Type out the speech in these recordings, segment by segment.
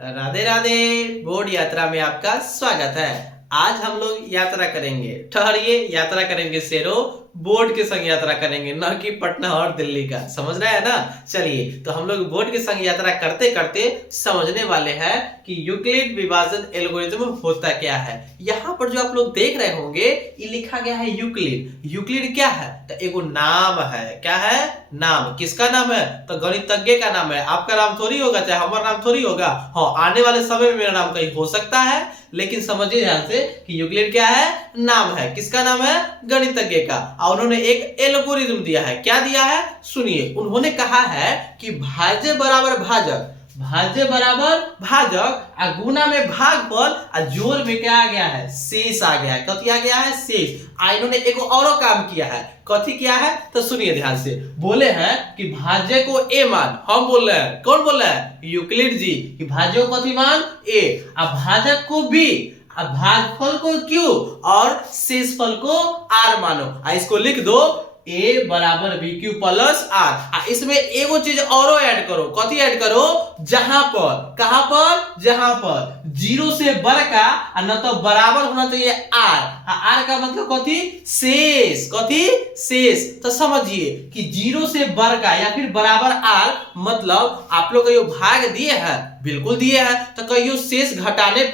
Radhe Radhe. Board यात्रा में आपका स्वागत है। आज हम लोग यात्रा करेंगे, ठहरिए, यात्रा करेंगे शेरो, बोर्ड के संग यात्रा करेंगे, न कि पटना और दिल्ली का। समझ रहे हैं ना। चलिए, तो हम लोग बोर्ड के संग यात्रा करते करते समझने वाले हैं कि यूक्लिड विभाजन एल्गोरिथम होता क्या है। यहाँ पर जो आप लोग देख रहे होंगे, ये लिखा गया है यूक्लिड। यूक्लिड क्या है? तो एगो नाम है। क्या है? नाम। किसका नाम है? तो गणितज्ञ का नाम है। आपका नाम थोड़ी होगा, चाहे हमारा नाम थोड़ी होगा। हाँ, आने वाले समय में मेरा नाम कहीं हो सकता है, लेकिन समझिए ध्यान से कि यूक्लिड क्या है? नाम है। किसका नाम है? गणितज्ञ का। और उन्होंने एक एल्गोरिथम दिया है। क्या दिया है? सुनिए। उन्होंने कहा है कि भाज्य बराबर भाजक, भाज्य बराबर भाजक, आ गुना में भागफल, आ जोड़ में क्या आ गया है? शेष आ गया है। कथी आ गया है? शेष। इन्होंने एक और काम किया है। कथी किया है? तो सुनिए ध्यान से। बोले हैं कि भाज्य को ए मान, हम बोल रहे हैं। कौन बोल रहा है? यूक्लिड जी। कि भाज्य को कथी मान? ए। अब भाजक को बी, अब भागफल को क्यू, और शेषफल को आर मानो। इसको लिख दो ए बराबर बी क्यू प्लस आर। इसमें एगो चीज और ऐड करो। कथी ऐड करो? जहां पर, कहां पर? जहां पर जीरो से बड़का न तो बराबर होना चाहिए आर। आर का मतलब कथी? शेष। कथी? शेष। तो समझिए कि जीरो से बड़का या फिर बराबर आर मतलब आप लोग को भाग दिए हैं, बिल्कुल दिए हैं। तो कहियो शेष घटाने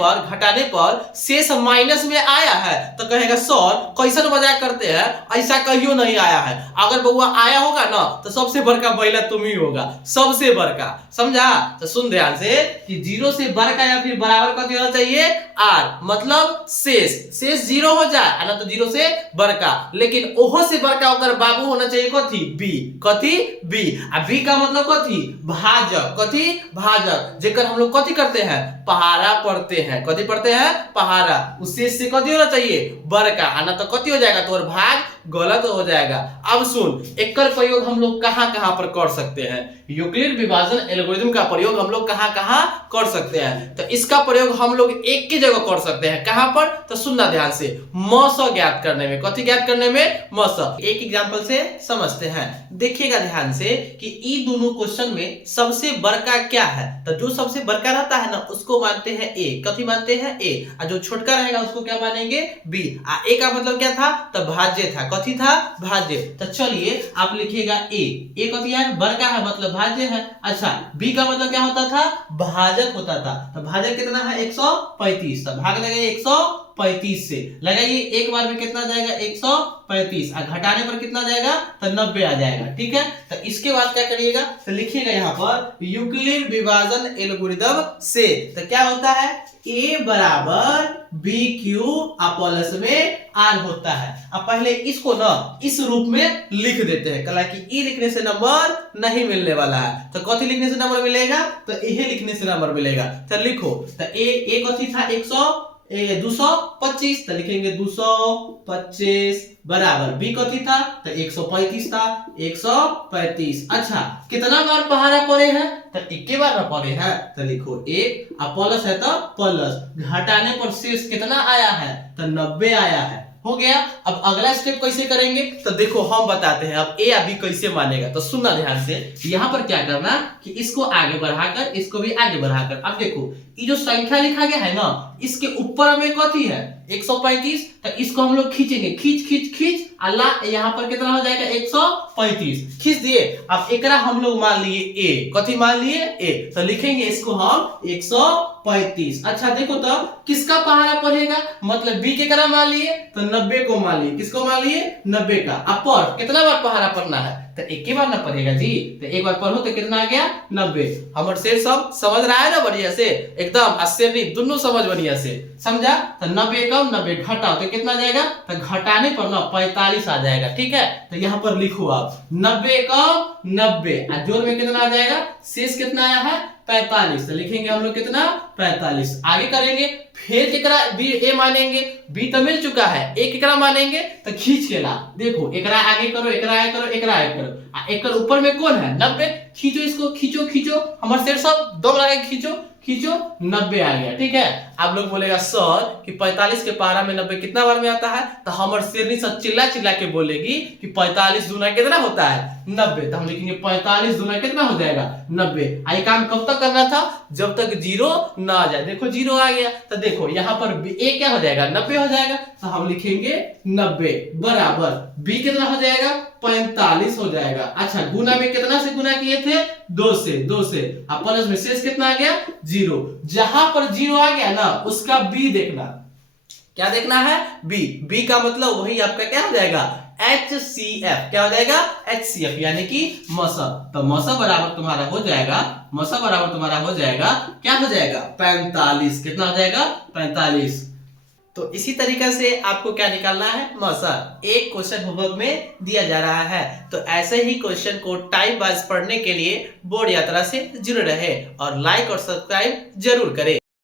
पर शेष माइनस में आया है तो कहेगा सर कैसन मजाक करते हैं, ऐसा कहियो नहीं आया है। अगर बउआ आया होगा ना तो सबसे बड़का महिला तुम ही होगा, सबसे बड़का। समझा? तो सुन ध्यान से कि जीरो से बड़का या फिर बराबर कथी होना चाहिए? आर। मतलब शेष। शेष जीरो हो जाए ना तो जीरो से बड़का, लेकिन ओहो से बड़का होकर बाबू होना चाहिए कथी? बी। कथी? बी। अब बी का मतलब कथी? भाजक। कथी? भाजक। जेकर हम लोग कथी करते हैं? पहाड़ा पढ़ते हैं। कथी पढ़ते हैं? पहाड़ा। उस शेष से कथी होना चाहिए? बड़का, आना तो कथी हो जाएगा? तो भाग गलत हो जाएगा। अब सुन, एकर प्रयोग हम लोग कहां कहां पर कर सकते हैं? यूक्लिड विभाजन एल्गोरिथम का प्रयोग हम लोग कहां कहां कर सकते हैं? तो इसका प्रयोग हम लोग एक की जगह कर सकते हैं। कहां पर? तो सुनना ध्यान से। मस ज्ञात करने में। कथी ज्ञात करने में? मस। एक एग्जांपल से समझते हैं। देखिएगा ध्यान से कि ई दोनों क्वेश्चन में सबसे बड़का क्या है? तो जो सबसे बड़का रहता है ना उसको मानते हैं ए। कथी मानते हैं? ए। और जो छोटका रहेगा उसको क्या मानेंगे? बी। ए का मतलब क्या था? तो भाज्य था। कथी था? भाज्य। तो चलिए आप लिखिएगा ए। ए कथी है? बड़का है मतलब भाज्य है। अच्छा, बी का मतलब क्या होता था? भाजक होता था। तो भाजक कितना है? 135। तो भाग लगाइए 135 से। लगाइए एक बार में कितना जाएगा? 135। और घटाने पर कितना जाएगा? तो 90 आ जाएगा। ठीक है। तो इसके बाद क्या करिएगा? तो लिखिएगा यहाँ पर यूक्लिड विभाजन एल्गोरिथम से। तो क्या होता है? ए बराबर बी क्यू प्लस में आर होता है। अब पहले इसको ना इस रूप में लिख देते हैं, कला कि ई लिखने से नंबर नहीं मिलने वाला है। तो कथी लिखने से नंबर मिलेगा? तो ए लिखने से नंबर मिलेगा। तो लिखो। तो ए कथी था? 225। तो लिखेंगे 225 बराबर बी कथी था? तो 135 था। 135। अच्छा, कितना बार पहाड़ा पड़े हैं? तो एक बार ना पड़े हैं। तो लिखो एक, प्लस है तो प्लस, घटाने पर शेष कितना आया है? तो 90 आया है। हो गया। अब अगला स्टेप कैसे करेंगे? तो देखो हम बताते हैं अब ए या बी कैसे मानेगा। तो सुनना ध्यान से। यहाँ पर क्या करना कि इसको आगे बढ़ाकर, इसको भी आगे बढ़ाकर, अब देखो ये जो संख्या लिखा गया है ना इसके ऊपर में कथी है? 135। तो इसको हम लोग खींचेंगे। खींच खींच खींच, अल्लाह यहाँ पर कितना हो जाएगा? 135 खींच दिए। अब एकरा हम लोग मान लिए ए। कथी मान लिए? ए। तो लिखेंगे इसको हम 135। अच्छा देखो तो किसका पहाड़ा पढ़ेगा? मतलब बी के करा मान लिए तो 90 को मान लिए। किसको मान लिए? 90 का। अब पर कितना बार पहाड़ा पढ़ना है? तो एक ही बार ना पढ़ेगा जी। तो एक बार पढ़ो तो कितना आ गया? 90। हमर शेर सब समझ रहा है ना बढ़िया से? एकदम आश्चर्य दोनों समझ बढ़िया से। समझा? तो 90 कम 90 घटाओ तो कितना जाएगा? तो घटाने पर ना 45 आ जाएगा। ठीक है। तो यहाँ पर लिखो आप 90 कम 90, जोड़ में कितना आ जाएगा? शेष कितना आया है? 45। तो लिखेंगे हम लोग कितना? 45। आगे करेंगे फिर केकरा बी ए मानेंगे। बी तो मिल चुका है, ए केकरा मानेंगे? तो खींच के ला। देखो एकरा आगे करो, एकरा आगे करो, एकरा आगे करो। एकर ऊपर में कौन है? 90। खींचो इसको, खींचो खींचो। हमारे शेर सब दम लगा के खींचो खींचो 90 आ गया। ठीक है, आप लोग बोलेगा सर कि 45 के पारा में 90 कितना बार में आता है, तो हमर शेरनी सब चिल्ला चिल्ला के बोलेगी कि 45 दूना कितना होता है 90, तो हम लिखेंगे 45 दूना कितना हो जाएगा 90। आई काम कब तक करना था, जब तक जीरो ना आ जाए। देखो जीरो आ गया, तो देखो यहाँ पर ए क्या हो जाएगा 90 हो जाएगा, तो हम लिखेंगे 90 बराबर बी कितना हो जाएगा 45 हो जाएगा। अच्छा गुना में कितना से गुना किए थे 2 से, अब प्लस में शेष कितना आ गया 0। जहां पर 0 आ गया ना उसका बी देखना, क्या देखना है बी का मतलब वही आपका क्या हो जाएगा HCF, क्या हो जाएगा HCF यानी कि मसा। तो मसा बराबर तुम्हारा हो जाएगा, मसा बराबर तुम्हारा हो जाएगा क्या हो जाएगा 45। कितना हो जाएगा 45। तो इसी तरीका से आपको क्या निकालना है मसा। एक क्वेश्चन होमवर्क में दिया जा रहा है, तो ऐसे ही क्वेश्चन को टाइम वाइज पढ़ने के लिए बोर्ड यात्रा से जुड़े रहे और लाइक और सब्सक्राइब जरूर करें।